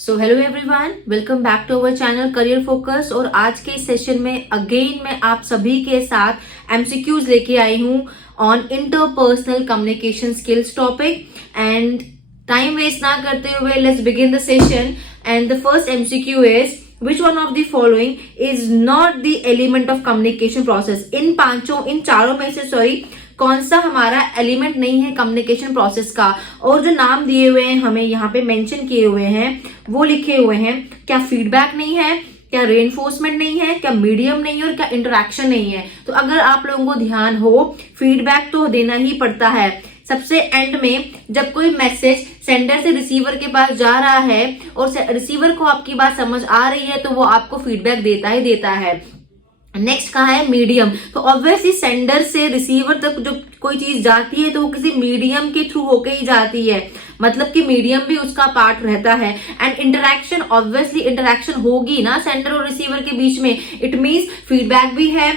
So hello everyone, welcome back to our channel career focus. और आज के इस सेशन में अगेन मैं आप सभी के साथ एमसीक्यूज लेके आई हूँ on interpersonal communication skills topic. And time waste ना करते हुए let's begin the session. And the first MCQ is which one of the following is not the element of communication process? इन चारों में से कौन सा हमारा एलिमेंट नहीं है कम्युनिकेशन प्रोसेस का। और जो नाम दिए हुए हैं हमें यहाँ पे मेंशन किए हुए हैं वो लिखे हुए हैं, क्या फीडबैक नहीं है, क्या रेनफोर्समेंट नहीं है, क्या मीडियम नहीं है और क्या इंटरेक्शन नहीं है। तो अगर आप लोगों को ध्यान हो, फीडबैक तो देना ही पड़ता है। सबसे एंड में जब कोई मैसेज सेंडर से रिसीवर के पास जा रहा है और रिसीवर को आपकी बात समझ आ रही है तो वो आपको फीडबैक देता ही देता है। नेक्स्ट कहा है मीडियम। तो ऑब्वियसली सेंडर से रिसीवर तक जो कोई चीज जाती है तो वो किसी मीडियम के थ्रू होके ही जाती है, मतलब कि मीडियम भी उसका पार्ट रहता है। एंड इंटरेक्शन, ऑब्वियसली इंटरेक्शन होगी ना सेंडर और रिसीवर के बीच में। इट मींस फीडबैक भी है,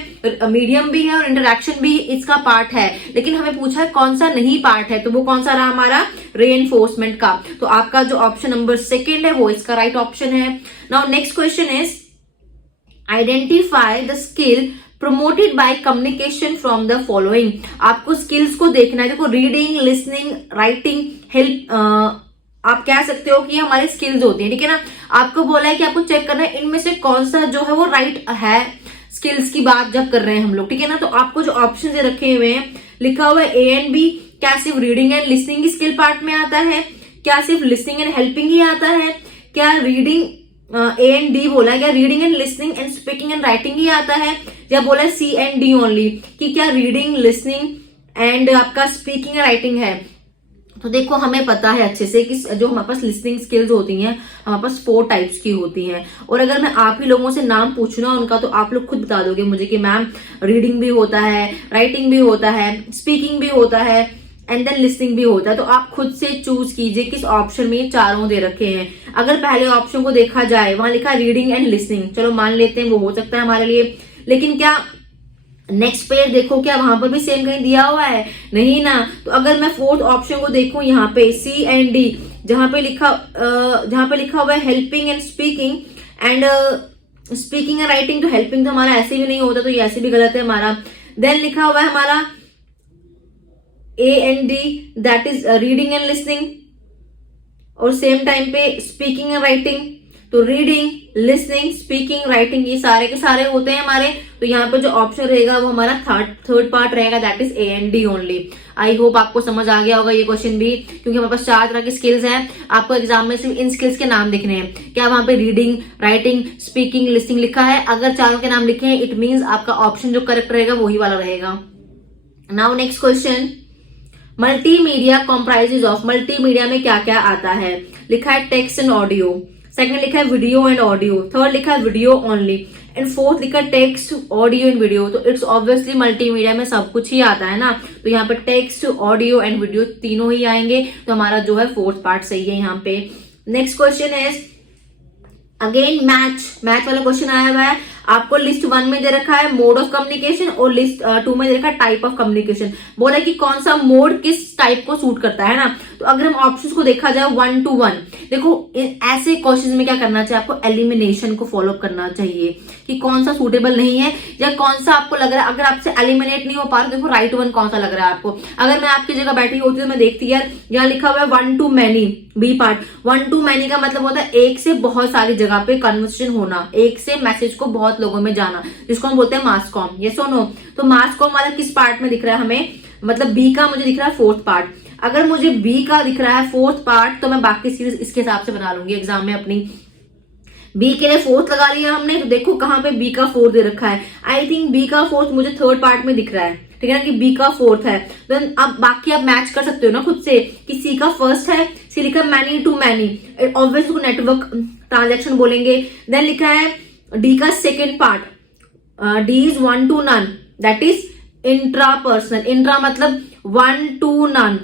मीडियम भी है और इंटरेक्शन भी इसका पार्ट है। लेकिन हमें पूछा है कौन सा नहीं पार्ट है, तो वो कौन सा रहा हमारा, रेनफोर्समेंट का। तो आपका जो ऑप्शन नंबर 2 है वो इसका राइट ऑप्शन है। Now next question is identify the skill promoted by communication from the following. आपको स्किल्स को देखना है। देखो, रीडिंग, लिसनिंग, राइटिंग, हेल्प, आप कह सकते हो कि ये हमारी स्किल्स होती है, ठीक है ना। आपको बोला है कि आपको चेक करना है इनमें से कौन सा जो है वो राइट है स्किल्स की बात जब कर रहे हैं हम लोग, ठीक है ना। तो आपको जो ऑप्शन रखे हुए हैं, लिखा हुआ है ए एंड बी, क्या सिर्फ reading and listening skill part में आता है, क्या सिर्फ लिसनिंग एंड हेल्पिंग ही आता है, क्या रीडिंग ए एंड डी बोला है, क्या reading and listening and speaking and writing ही आता है, या बोला है सी एंड डी ओनली, कि क्या रीडिंग, लिसनिंग एंड आपका स्पीकिंग एंड राइटिंग है। तो देखो, हमें पता है अच्छे से कि जो हमारे पास लिसनिंग स्किल्स होती हैं हमारे पास 4 टाइप्स की होती हैं। और अगर मैं आप ही लोगों से नाम पूछूं ना उनका, तो आप लोग खुद बता दोगे मुझे कि मैम रीडिंग भी होता है, राइटिंग भी होता है, स्पीकिंग भी होता है एंड देन लिसनिंग भी होता है। तो आप खुद से चूज कीजिए किस ऑप्शन में ये चारों दे रखे हैं। अगर पहले ऑप्शन को देखा जाए, वहां लिखा रीडिंग एंड लिसनिंग, चलो मान लेते हैं वो हो सकता है हमारे लिए। लेकिन क्या नेक्स्ट पेज देखो, क्या वहां पर भी सेम कहीं दिया हुआ है? नहीं ना। तो अगर मैं 4th ऑप्शन को देखूं, यहाँ पे सी एंड डी, जहां पे लिखा हुआ है helping and speaking and speaking and writing, तो हेल्पिंग तो हमारा ऐसे भी नहीं होता, तो ये ऐसे भी गलत है हमारा। देन लिखा हुआ है हमारा A and D, that is reading and listening, और सेम टाइम पे स्पीकिंग एंड राइटिंग। तो रीडिंग, लिसनिंग, स्पीकिंग, राइटिंग ये सारे के सारे होते हैं हमारे। तो यहाँ पे जो ऑप्शन रहेगा वो हमारा थर्ड पार्ट रहेगा, that is A and D only. I hope आपको समझ आ गया होगा ये क्वेश्चन भी, क्योंकि हमारे पास 4 तरह की स्किल्स हैं। आपको एग्जाम में सिर्फ इन स्किल्स के नाम लिखने हैं। क्या वहां पे रीडिंग, राइटिंग, स्पीकिंग, लिसनिंग लिखा है? अगर चारों के नाम लिखे हैं इट मीन्स आपका ऑप्शन जो करेक्ट रहेगा वही वाला रहेगा। Now next question, multimedia comprises of. Multimedia में क्या क्या आता है? लिखा है टेक्स्ट एंड ऑडियो, सेकंड लिखा है वीडियो एंड ऑडियो, थर्ड लिखा है वीडियो ओनली एंड फोर्थ लिखा है टेक्स्ट, ऑडियो एंड वीडियो। तो इट्स ऑब्वियसली मल्टीमीडिया में सब कुछ ही आता है ना। तो यहाँ पे टेक्स्ट, ऑडियो एंड वीडियो तीनों ही आएंगे। तो हमारा जो है 4th पार्ट सही है यहाँ पे। Next question is again match वाला क्वेश्चन आया हुआ है। आपको लिस्ट 1 में दे रखा है मोड ऑफ कम्युनिकेशन और लिस्ट 2 में दे रखा है टाइप ऑफ कम्युनिकेशन। बोला कि कौन सा मोड किस टाइप को सूट करता है ना। तो अगर हम ऑप्शंस को देखा जाए 1 to 1, देखो ऐसे क्वेश्चंस में क्या करना चाहिए आपको, एलिमिनेशन को फॉलो करना चाहिए कि कौन सा सूटेबल नहीं है या कौन सा आपको लग रहा है। अगर आपसे एलिमिनेट नहीं हो पा रहा तो देखो राइट वन कौन सा लग रहा है आपको। अगर मैं आपकी जगह बैठी होती तो मैं देखती यार, यहाँ लिखा हुआ है 1 to many, B part. 1 to many का मतलब होता है एक से बहुत सारी जगह पे कन्वर्सेशन होना, एक से मैसेज को बहुत लोगों में जाना, जिसको हम बोलते हैं मास कॉम। ये सुनो, तो मास कॉम वाला किस पार्ट में दिख रहा है हमें, मतलब बी का मुझे दिख रहा है 4th पार्ट। अगर मुझे बी का दिख रहा है 4th पार्ट तो मैं बाकी सीरीज इसके हिसाब से बना लूंगी एग्जाम में अपनी। बी के लिए 4th लगा लिया हमने, तो देखो कहां पे बी का 4th दे रखा है। आई थिंक बी का 4th मुझे 3rd पार्ट में दिख रहा है, ठीक है ना, कि बी का 4th है। तो अब बाकी आप मैच कर सकते हो ना खुद से कि सी का 1st है, सी लिखा many to many, obviously network transaction बोलेंगे। देन लिखा है डी का 2nd part, D is 1 to none, that is intrapersonal. Intra मतलब 1 to none,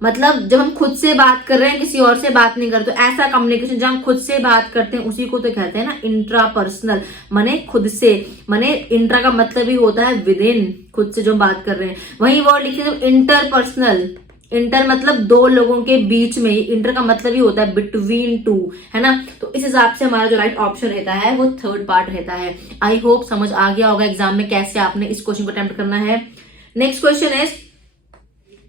मतलब जब हम खुद से बात कर रहे हैं, किसी और से बात नहीं कर रहे। तो ऐसा कम्युनिकेशन जब हम खुद से बात करते हैं उसी को तो कहते हैं ना इंट्रापर्सनल, माने खुद से। माने इंट्रा का मतलब ही होता है विद इन, खुद से जो बात कर रहे हैं। वही वर्ड लिखते हैं इंटरपर्सनल, इंटर मतलब दो लोगों के बीच में, इंटर का मतलब ही होता है बिटवीन टू, है ना। तो इस हिसाब से हमारा जो राइट ऑप्शन रहता है वो थर्ड पार्ट रहता है। आई होप समझ आ गया होगा एग्जाम में कैसे आपने इस क्वेश्चन को अटेम्प्ट करना है। Next question is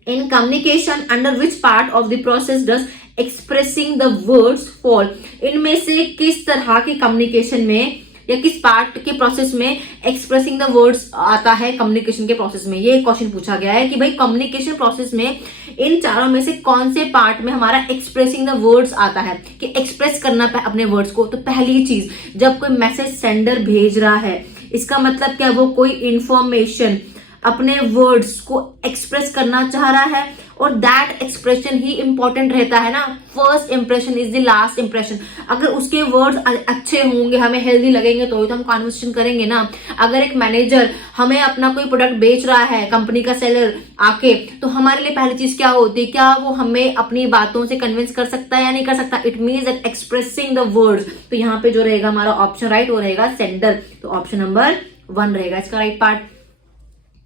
in communication under which part of the process does expressing the words fall. इनमें से किस तरह के कम्युनिकेशन में या किस पार्ट के प्रोसेस में एक्सप्रेसिंग द वर्ड्स आता है कम्युनिकेशन के प्रोसेस में। ये क्वेश्चन पूछा गया है कि भाई कम्युनिकेशन प्रोसेस में इन चारों में से कौन से पार्ट में हमारा एक्सप्रेसिंग द वर्ड्स आता है, कि एक्सप्रेस करना अपने वर्ड्स को। तो पहली चीज, जब कोई मैसेज सेंडर भेज रहा है, इसका मतलब क्या, वो कोई इंफॉर्मेशन अपने वर्ड्स को एक्सप्रेस करना चाह रहा है, और दैट एक्सप्रेशन ही इंपॉर्टेंट रहता है ना। First impression is the last impression. अगर उसके वर्ड्स अच्छे होंगे, हमें हेल्दी लगेंगे, तो हम कॉन्वर्सेशन करेंगे ना। अगर एक मैनेजर हमें अपना कोई प्रोडक्ट बेच रहा है, कंपनी का सेलर आके, तो हमारे लिए पहली चीज क्या होती है, क्या वो हमें अपनी बातों से कन्विंस कर सकता है या नहीं कर सकता। It means that expressing the words. तो यहाँ पे जो रहेगा हमारा ऑप्शन राइट, वो रहेगा सेंडर। तो ऑप्शन नंबर 1 रहेगा इसका right part.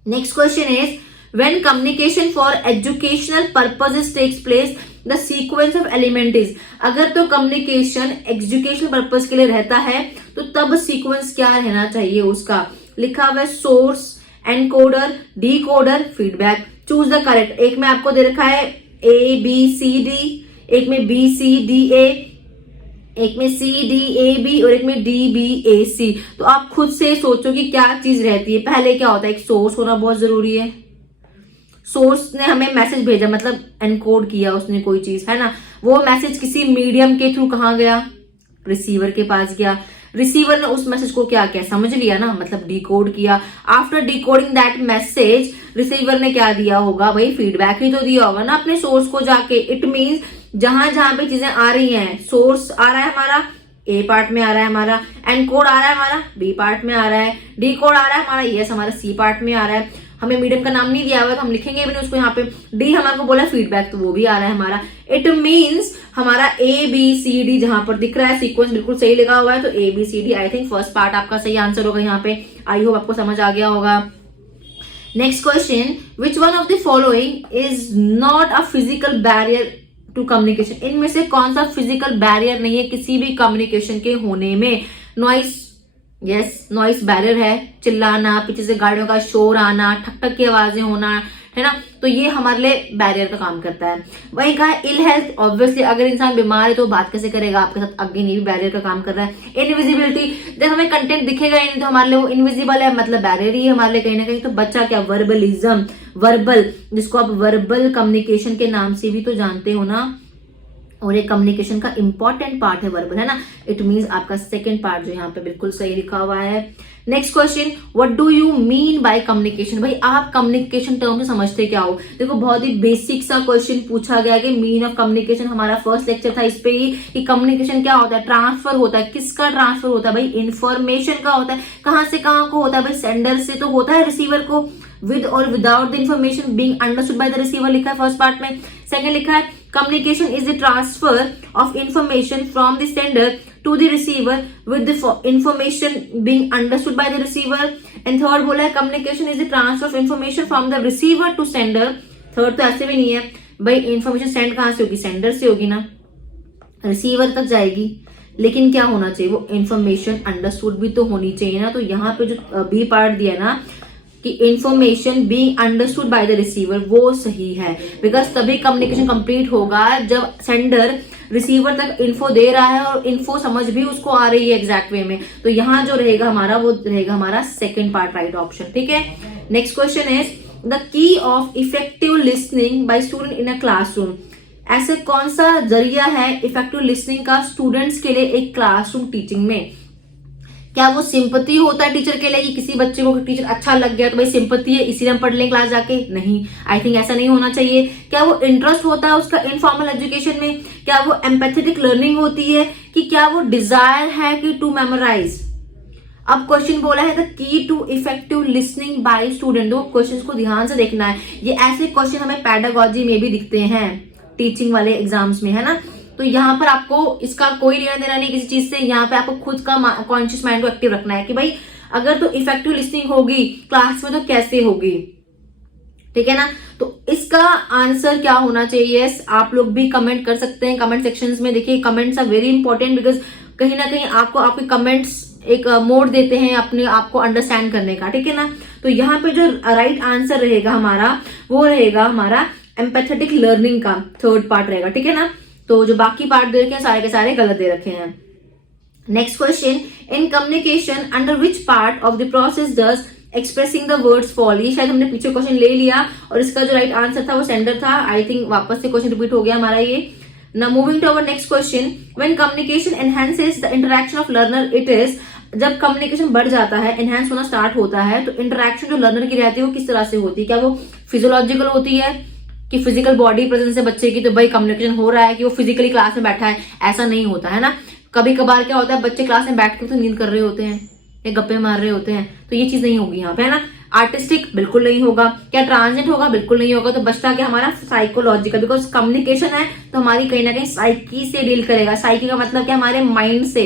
Next question is when communication for educational purposes takes place the sequence of element is। अगर तो communication educational purpose के लिए रहता है तो तब sequence क्या रहना चाहिए उसका। लिखा हुआ है source, encoder, decoder, feedback। choose the correct। एक में आपको दे रखा है A B C D, एक में B C D A, एक में C D A B और एक में D B A C। तो आप खुद से सोचो कि क्या चीज रहती है। पहले क्या होता है, एक सोर्स होना बहुत जरूरी है। सोर्स ने हमें मैसेज भेजा, मतलब एनकोड किया उसने कोई चीज, है ना। वो मैसेज किसी मीडियम के थ्रू कहाँ गया, रिसीवर के पास गया। रिसीवर ने उस मैसेज को क्या किया, समझ लिया ना, मतलब डिकोड किया। After decoding that message receiver ने क्या दिया होगा, भाई फीडबैक ही तो दिया होगा ना अपने सोर्स को जाके। इट मीन्स जहां जहां पे चीजें आ रही हैं, सोर्स आ रहा है हमारा ए पार्ट में आ रहा है, हमारा एनकोड आ रहा है हमारा बी पार्ट में आ रहा है, डिकोड आ रहा है हमारा यस हमारा सी पार्ट में आ रहा है। हमें मीडियम का नाम नहीं दिया हुआ है तो हम लिखेंगे भी नहीं उसको। यहाँ पे डी हमारे को बोला फीडबैक, तो वो भी आ रहा है हमारा। इट मीन्स हमारा ए बी सी डी जहां पर दिख रहा है सीक्वेंस बिल्कुल सही लिखा हुआ है, तो A B C D I think first part आपका सही आंसर होगा यहाँ पे। आई होप आपको समझ आ गया होगा। Next question, which one of the following is not a physical barrier to communication. इनमें से कौन सा फिजिकल बैरियर नहीं है किसी भी कम्युनिकेशन के होने में। नॉइस, यस नॉइस बैरियर है, चिल्लाना, पीछे से गाड़ियों का शोर आना, ठक ठक की आवाजें होना, है ना, तो ये हमारे लिए बैरियर का काम करता है। वही कहा इल हेल्थ, ऑब्वियसली अगर इंसान बीमार है तो बात कैसे करेगा आपके साथ, अगेन ये भी बैरियर का काम कर रहा है। इनविजिबिलिटी, जब हमें कंटेंट दिखेगा ही नहीं तो हमारे लिए वो इनविजिबल है, मतलब बैरियर ही है हमारे लिए कहीं ना कहीं। तो बच्चा क्या, वर्बलिज्म, वर्बल, जिसको आप वर्बल कम्युनिकेशन के नाम से भी तो जानते हो ना, और ये कम्युनिकेशन का इंपॉर्टेंट पार्ट है वर्बल, है ना। इट मींस आपका सेकंड पार्ट जो यहाँ पे बिल्कुल सही लिखा हुआ है। Next question, what do you mean by communication. भाई आप कम्युनिकेशन टर्म से समझते क्या हो। देखो बहुत ही बेसिक सा क्वेश्चन पूछा गया कि मीन ऑफ कम्युनिकेशन, हमारा फर्स्ट लेक्चर था इस पे ही, कि कम्युनिकेशन क्या होता है, ट्रांसफर होता है। किसका ट्रांसफर होता है भाई, इंफॉर्मेशन का होता है। कहां से कहां को होता है भाई, सेंडर से तो होता है रिसीवर को, विद और without the information being understood by the receiver लिखा है फर्स्ट पार्ट में। सेकंड लिखा है communication is the transfer of information from the sender to the receiver with the information being understood by the receiver. And third बोला है communication is the transfer of information from the receiver to sender. third तो ऐसे भी नहीं है भाई, information send कहां से होगी, sender से होगी ना, receiver तक जाएगी। लेकिन क्या होना चाहिए, वो information understood भी तो होनी चाहिए ना। तो यहाँ पे जो बी पार्ट दिया ना कि information being understood by the receiver, वो सही है। बिकॉज तभी कम्युनिकेशन कंप्लीट होगा जब सेंडर रिसीवर तक इन्फो दे रहा है और इन्फो समझ भी उसको आ रही है एग्जैक्ट वे में। तो यहाँ जो रहेगा हमारा, वो रहेगा हमारा सेकंड पार्ट राइट ऑप्शन, ठीक है। Next question is the key of effective listening by student in a classroom. ऐसे कौन सा जरिया है इफेक्टिव लिसनिंग का स्टूडेंट्स के लिए एक क्लासरूम टीचिंग में। क्या वो सिंपैथी होता है टीचर के लिए, कि किसी बच्चे को टीचर अच्छा लग गया तो भाई सिंपैथी है इसीलिए हम पढ़ लें क्लास जाके, नहीं, आई थिंक ऐसा नहीं होना चाहिए। क्या वो इंटरेस्ट होता है उसका इनफॉर्मल एजुकेशन में, क्या वो एम्पैथेटिक लर्निंग होती है, कि क्या वो डिजायर है कि टू मेमोराइज। अब क्वेश्चन बोला है the key to effective listening by student. दो क्वेश्चन को ध्यान से देखना है, ये ऐसे क्वेश्चन हमें पेडागोजी में भी दिखते हैं, टीचिंग वाले एग्जाम्स में, है ना। तो यहाँ पर आपको इसका कोई लेना देना नहीं किसी चीज से। यहाँ पे आपको खुद का कॉन्शियस माइंड को एक्टिव रखना है कि भाई अगर तो इफेक्टिव लिसनिंग होगी क्लास में तो कैसे होगी, ठीक है ना। तो इसका आंसर क्या होना चाहिए, आप लोग भी कमेंट कर सकते हैं कमेंट सेक्शंस में। देखिए comments are very important because कहीं ना कहीं आपको आपके कमेंट्स एक मोड देते हैं अपने आप को अंडरस्टैंड करने का, ठीक है ना। तो यहाँ पे जो राइट आंसर रहेगा हमारा वो रहेगा हमारा एम्पैथेटिक लर्निंग का थर्ड पार्ट रहेगा, ठीक है ना। तो जो बाकी पार्ट दे रखे हैं सारे के सारे गलत दे रखे हैं। Next question, in communication under which part of the process does expressing the words fall. ये शायद हमने पीछे क्वेश्चन ले लिया और इसका जो राइट आंसर था वो सेंडर था। आई थिंक वापस से क्वेश्चन रिपीट हो गया हमारा ये। Now moving to our next question, when communication enhances the interaction of learner, it is जब कम्युनिकेशन बढ़ जाता है, एनहांस होना स्टार्ट होता है, तो इंटरेक्शन जो लर्नर की रहती है वो किस तरह से होती है? क्या वो फिजियोलॉजिकल होती है कि फिजिकल बॉडी प्रेजेंस है बच्चे की तो भाई कम्युनिकेशन हो रहा है, कि वो फिजिकली क्लास में बैठा है? ऐसा नहीं होता है ना। कभी कभार क्या होता है, बच्चे क्लास में बैठ के तो नींद कर रहे होते हैं या गप्पे मार रहे होते हैं, तो ये चीज नहीं होगी यहाँ पे, है ना। आर्टिस्टिक बिल्कुल नहीं होगा। क्या ट्रांजिट होगा? बिल्कुल नहीं होगा। तो बचता क्या हमारा साइकोलॉजिकल, बिकॉज कम्युनिकेशन है तो हमारी कहीं ना कहीं साइकी से डील करेगा। साइकी का मतलब क्या, हमारे माइंड से,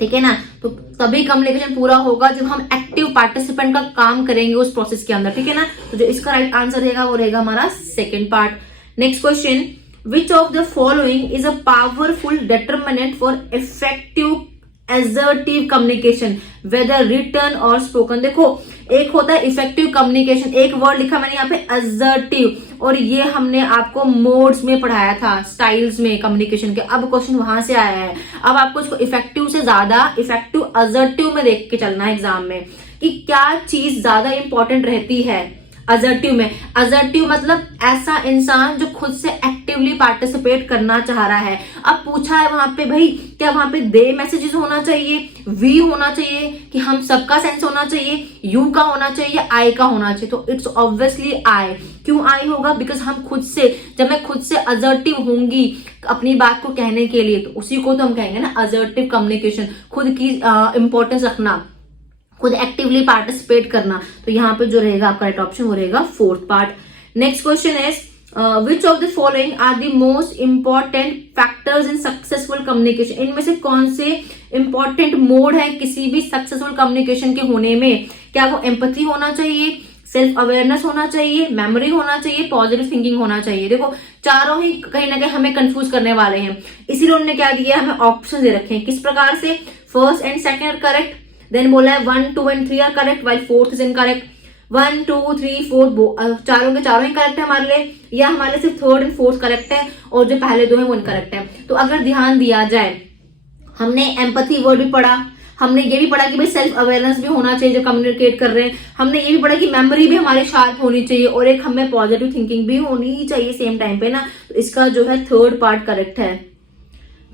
ठीक है ना। तो तभी कम्युनिकेशन पूरा होगा जब हम एक्टिव पार्टिसिपेंट का काम करेंगे उस प्रोसेस के अंदर, ठीक है ना। तो जो इसका राइट आंसर रहेगा वो रहेगा हमारा second part. Next question, which of the following is a powerful determinant for effective assertive communication whether written or spoken। देखो एक होता है इफेक्टिव कम्युनिकेशन, एक वर्ड लिखा मैंने यहाँ पे assertive, और ये हमने आपको मोड्स में पढ़ाया था, स्टाइल्स में कम्युनिकेशन के। अब क्वेश्चन वहां से आया है। अब आपको इसको इफेक्टिव से ज्यादा इफेक्टिव assertive में देख के चलना है एग्जाम में कि क्या चीज ज्यादा इंपॉर्टेंट रहती है असर्टिव में। असर्टिव मतलब ऐसा इंसान जो खुद से एक्टिवली पार्टिसिपेट करना चाह रहा है। अब पूछा है वहां पे भाई, क्या वहां पे दे मैसेजेस होना चाहिए, वी होना चाहिए, कि हम सबका सेंस होना चाहिए, यू का होना चाहिए, आई का होना चाहिए? तो इट्स ऑब्वियसली आई। क्यों आई होगा? बिकॉज हम खुद से, जब मैं खुद से असर्टिव होंगी अपनी बात को कहने के लिए, तो उसी को तो हम कहेंगे ना असर्टिव कम्युनिकेशन। खुद की इंपॉर्टेंस रखना, खुद एक्टिवली पार्टिसिपेट करना। तो यहाँ पे जो रहेगा आपका राइट ऑप्शन वो रहेगा fourth part. Next question is which of the following are the most important factors in successful communication. इनमें से कौन से इंपॉर्टेंट मोड है किसी भी सक्सेसफुल कम्युनिकेशन के होने में? क्या वो एम्पैथी होना चाहिए, सेल्फ अवेयरनेस होना चाहिए, मेमोरी होना चाहिए, पॉजिटिव थिंकिंग होना चाहिए? देखो चारों ही कहीं ना कहीं हमें कंफ्यूज करने वाले हैं, इसीलिए उन्होंने क्या दिया, हमें ऑप्शन दे रखे हैं। किस प्रकार से? First and second correct, then बोला है 1, 2 and 3 are correct while fourth is incorrect. 1, 2, 3, 4 चारों के चारों ही करेक्ट है हमारे लिए, या हमारे लिए सिर्फ थर्ड एंड फोर्थ करेक्ट है और जो पहले दो है वो इनकरेक्ट है। तो अगर ध्यान दिया जाए, हमने एम्पैथी वर्ड भी पढ़ा, हमने ये भी पढ़ा कि भाई सेल्फ अवेयरनेस भी होना चाहिए जो कम्युनिकेट कर रहे हैं, हमने ये भी पढ़ा कि मेमोरी भी हमारी शार्प होनी चाहिए, और एक हमें पॉजिटिव थिंकिंग भी होनी चाहिए सेम टाइम पे ना। तो इसका जो है थर्ड पार्ट करेक्ट है।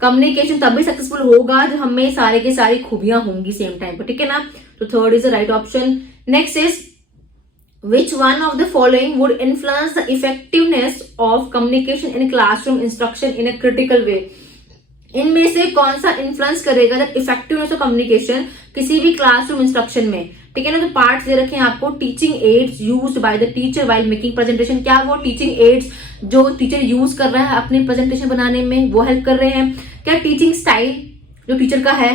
कम्युनिकेशन तभी सक्सेसफुल होगा जब हमें सारे की सारी खूबियां होंगी सेम टाइम पर, ठीक है ना। तो third is the right option. Next is which one of the following would influence the effectiveness of communication in classroom instruction in a critical way. इनमें से कौन सा इन्फ्लुएंस करेगा द इफेक्टिवनेस ऑफ कम्युनिकेशन किसी भी क्लासरूम इंस्ट्रक्शन में, ठीक है ना। तो पार्ट्स दे रखे हैं आपको। Teaching ads used by the teacher while making presentation. क्या वो टीचिंग एड्स जो टीचर यूज कर रहा है अपनी प्रेजेंटेशन बनाने में वो हेल्प कर रहे हैं? क्या टीचिंग स्टाइल जो टीचर का है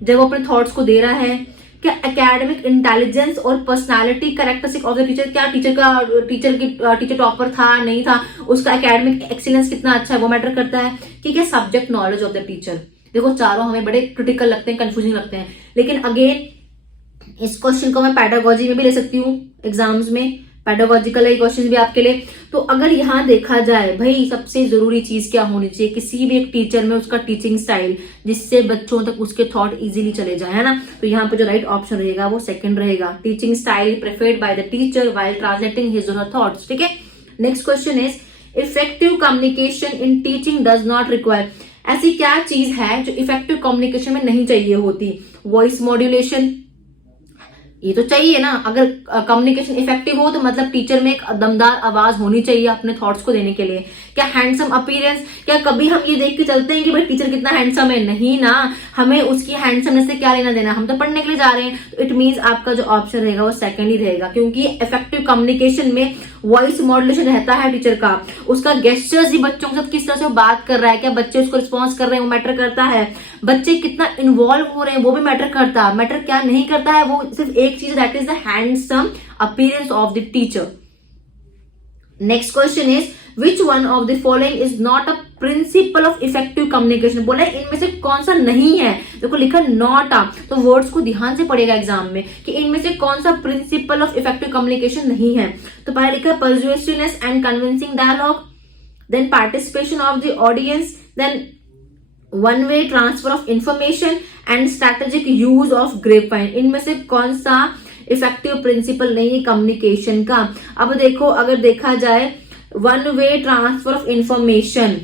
जब वो अपने थॉट्स को दे रहा है? क्या एकेडमिक इंटेलिजेंस और personality characteristic of the teacher, क्या टीचर टॉपर था नहीं था, उसका एकेडमिक एक्सीलेंस कितना अच्छा है वो मैटर करता है? कि क्या subject knowledge of the teacher? देखो चारों हमें बड़े क्रिटिकल लगते हैं, कंफ्यूजिंग लगते हैं, लेकिन अगेन इस क्वेश्चन को मैं पेडागोजी में भी ले सकती हूँ एग्जाम्स में, पेडागोजिकल क्वेश्चन भी आपके लिए। तो अगर यहाँ देखा जाए भाई, सबसे जरूरी चीज क्या होनी चाहिए किसी भी एक टीचर में? उसका टीचिंग स्टाइल, जिससे बच्चों तक उसके थॉट इजीली चले जाए, है ना। तो यहाँ पे जो राइट ऑप्शन रहेगा वो सेकंड रहेगा। Teaching style preferred by the teacher while translating his और हर थॉट्स, ठीक है। Next question is effective communication in teaching does not require. ऐसी क्या चीज है जो इफेक्टिव कम्युनिकेशन में नहीं चाहिए होती? वॉइस मॉड्यूलेशन, ये तो चाहिए ना। अगर कम्युनिकेशन इफेक्टिव हो तो मतलब टीचर में एक दमदार आवाज होनी चाहिए अपने थॉट्स को देने के लिए। क्या हैंडसम अपीयरेंस, क्या कभी हम ये देख के चलते हैं कि भाई टीचर कितना हैंडसम है? नहीं ना, हमें उसकी हैंडसमनेस से क्या लेना देना, हम तो पढ़ने के लिए जा रहे हैं। तो इट मींस आपका जो ऑप्शन रहेगा वो सेकंड ही रहेगा, क्योंकि इफेक्टिव कम्युनिकेशन में वॉइस मॉड्यूलेशन रहता है टीचर का, उसका गेस्चर्स ही बच्चों के साथ किस तरह से वो बात कर रहा है, क्या बच्चे उसको रिस्पॉन्स कर रहे हैं वो मैटर करता है, बच्चे कितना इन्वॉल्व हो रहे हैं वो भी मैटर करता है। मैटर क्या नहीं करता है? वो सिर्फ एक चीज, that is the handsome appearance of the teacher, next question is which one of the following is not a principle of effective communication. बोला है इनमें से कौन सा नहीं है, देखो लिखा नॉट अ, तो वर्ड्स को ध्यान से पढ़ेगा एग्जाम में कि इनमें से कौन सा प्रिंसिपल ऑफ इफेक्टिव कम्युनिकेशन नहीं है। तो पहले लिखा है persuasiveness and convincing dialogue, then participation of the audience, then one way transfer of information and strategic use of grapevine. इनमें से कौन सा इफेक्टिव प्रिंसिपल नहीं है कम्युनिकेशन का। अब देखो अगर देखा जाए one way transfer of information,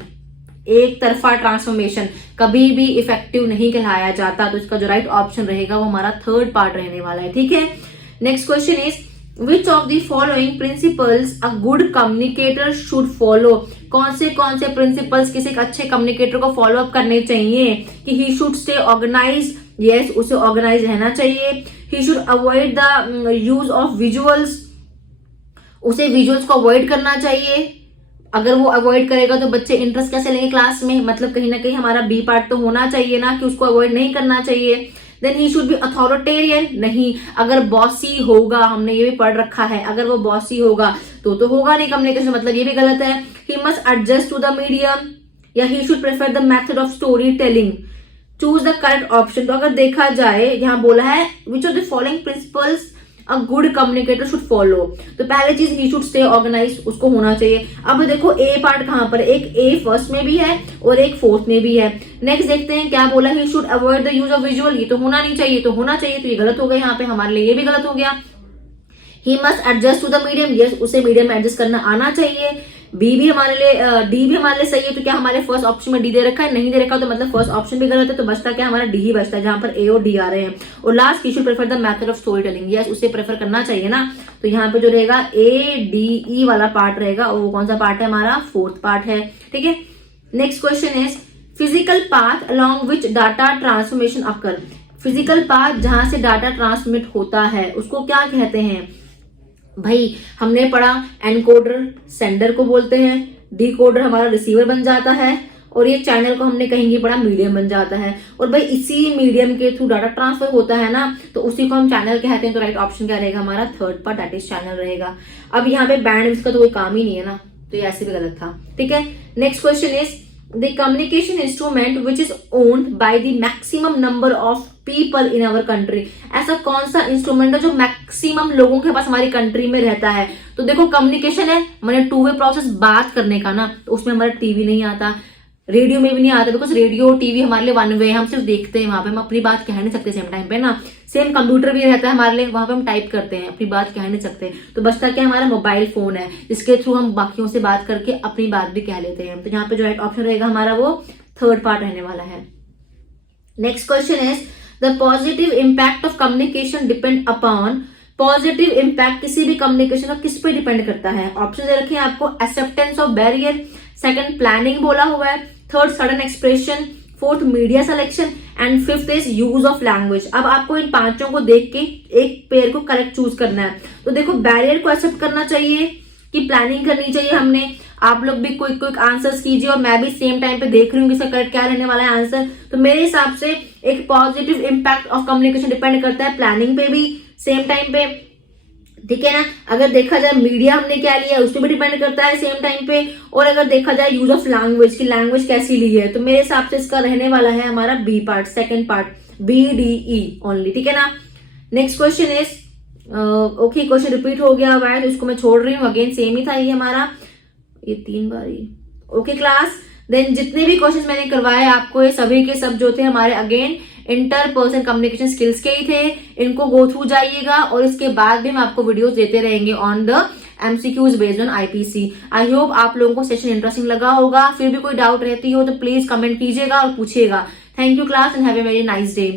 एक तरफा ट्रांसफॉर्मेशन कभी भी इफेक्टिव नहीं कहलाया जाता, तो इसका जो राइट ऑप्शन रहेगा वो हमारा थर्ड पार्ट रहने वाला है। ठीक है, next question is which of the following principles a good communicator should follow. कौन से प्रिंसिपल्स किसी अच्छे कम्युनिकेटर को फॉलो अप करने चाहिए कि he should stay organize, yes उसे ऑर्गेनाइज रहना चाहिए। He should avoid the use of visuals, उसे विजुअल्स को अवॉइड करना चाहिए। अगर वो अवॉइड करेगा तो बच्चे इंटरेस्ट कैसे लेंगे क्लास में, मतलब कहीं ना कहीं हमारा बी पार्ट तो होना चाहिए ना कि उसको अवॉइड नहीं करना चाहिए। Then he should be authoritarian, नहीं अगर बॉसी होगा, हमने ये भी पढ़ रखा है, अगर वो बॉसी होगा तो होगा नहीं कम्युनिकेशन, मतलब ये भी गलत है। He must adjust to the medium, या he should prefer the method of story telling. Choose the correct option. तो अगर देखा जाए यहाँ बोला है which of the following principles a good communicator should follow, तो पहले चीज ही शुड स्टे ऑर्गेनाइज, उसको होना चाहिए। अब देखो ए पार्ट कहां पर, एक ए फर्स्ट में भी है और एक फोर्थ में भी है। नेक्स्ट देखते हैं क्या बोला, ही should avoid the use of visual, ये तो होना नहीं चाहिए, तो होना चाहिए, तो ये गलत हो गया यहाँ पे हमारे लिए, ये भी गलत हो गया। He must adjust to the medium, yes उसे मीडियम में एडजस्ट करना आना चाहिए। बी भी हमारे लिए, डी भी हमारे लिए सही है, तो क्या हमारे फर्स्ट ऑप्शन में डी दे रखा है, नहीं दे रखा, तो मतलब फर्स्ट ऑप्शन भी गलत है, तो बचता क्या हमारा डी ही बचता है जहां पर ए और डी आ रहे हैं। और last he should prefer the method of story telling, yes उसे प्रेफर करना चाहिए ना, तो यहाँ पे जो रहेगा ए डी ई वाला पार्ट रहेगा, और वो कौन सा पार्ट है हमारा, फोर्थ पार्ट है। ठीक है, next question is physical path along which data transformation occur. Physical path जहां से डाटा ट्रांसमिट होता है उसको क्या कहते हैं भाई, हमने पढ़ा एनकोडर सेंडर को बोलते हैं, डिकोडर हमारा रिसीवर बन जाता है, और ये चैनल को हमने कहीं पढ़ा मीडियम बन जाता है। और भाई इसी मीडियम के थ्रू डाटा ट्रांसफर होता है ना, तो उसी को हम चैनल कहते हैं। तो राइट ऑप्शन क्या रहेगा हमारा, third part, that is channel रहेगा। अब यहाँ पे बैंडविड्थ का तो कोई काम ही नहीं है ना, तो ये ऐसे भी गलत था। ठीक है, next question is the communication instrument which is owned by the maximum number of people in our country. ऐसा कौन सा इंस्ट्रूमेंट है जो मैक्सिमम लोगों के पास हमारी कंट्री में रहता है। तो देखो कम्युनिकेशन है, मैंने टू वे प्रोसेस बात करने का ना, तो उसमें हमारा टीवी नहीं आता, रेडियो में भी नहीं आता, बिकॉज रेडियो टीवी हमारे लिए वन वे है, हम सिर्फ देखते हैं, वहां पे हम अपनी बात कह नहीं सकते सेम टाइम पे ना। सेम कंप्यूटर भी रहता है हमारे लिए, वहां पे हम टाइप करते हैं, अपनी बात कह नहीं सकते। तो बचता क्या हमारा मोबाइल फोन है, जिसके थ्रू हम बाकियों से बात करके अपनी बात भी कह लेते हैं। तो यहाँ पे जो राइट ऑप्शन रहेगा हमारा वो थर्ड पार्ट रहने वाला है। Next question is the positive impact of communication depend upon. Positive impact किसी भी कम्युनिकेशन का किस पे डिपेंड करता है, ऑप्शन दे रखे हैं आपको, acceptance of barrier, second planning बोला हुआ है, third sudden expression, fourth media selection and fifth is use of language. अब आपको इन पांचों को देख के एक पेयर को करेक्ट चूज करना है। तो देखो बैरियर को एक्सेप्ट करना चाहिए कि प्लानिंग करनी चाहिए हमने। आप लोग भी क्विक क्विक आंसर्स कीजिए और मैं भी सेम टाइम पे देख रही हूँ इसका करेक्ट क्या रहने वाला है आंसर। तो मेरे हिसाब से एक positive impact of communication depend करता है प्लानिंग पे भी सेम टाइम पे, ठीक है ना। अगर देखा जाए मीडिया हमने क्या लिया है उस पर भी डिपेंड करता है सेम टाइम पे, और अगर देखा जाए यूज ऑफ लैंग्वेज की लैंग्वेज कैसी ली है, तो मेरे हिसाब से इसका रहने वाला है हमारा B part, second part, B D E only, ठीक है ना। Next question is okay, question repeat हो गया हुआ है तो इसको मैं छोड़ रही हूँ, अगेन सेम ही था ये हमारा, ये 3 बार ही। ओके क्लास, देन जितने भी क्वेश्चंस मैंने करवाए आपको, ये सभी के सब जो थे हमारे अगेन इंटरपर्सनल कम्युनिकेशन स्किल्स के ही थे। इनको गो थ्रू जाइएगा और इसके बाद भी हम आपको वीडियोस देते रहेंगे on the MCQs based on IPC. I hope आप लोगों को सेशन इंटरेस्टिंग लगा होगा। फिर भी कोई डाउट रहती हो तो प्लीज कमेंट कीजिएगा और पूछिएगा। Thank you class and have a very nice day.